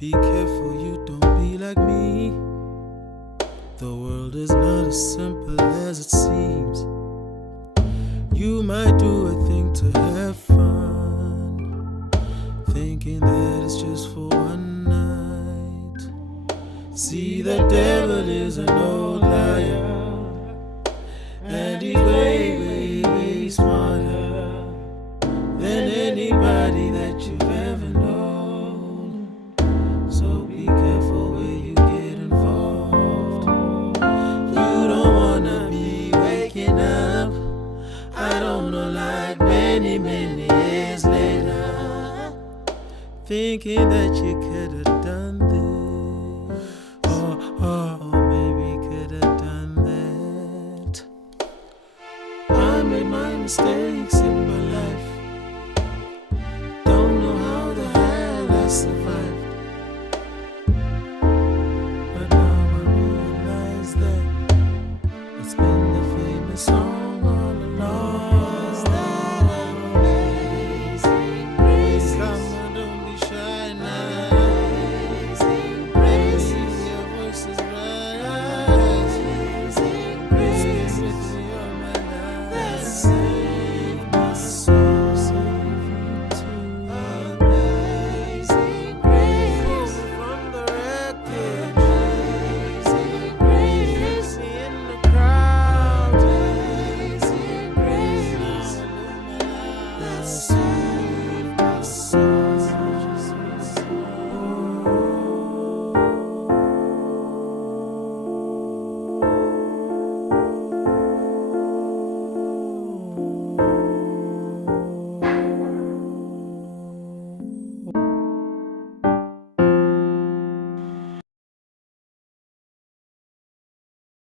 Be careful you don't be like me. The world is not as simple as it seems. You might do a thing to have fun, thinking that it's just for one night. See, the devil is an old liar, and he's way, way, way smarter than anybody that you've ever known. So be careful where you get involved. You don't wanna be waking up, I don't know, like many, many years later, thinking that you could have done this, or maybe could have done that. I made my mistakes in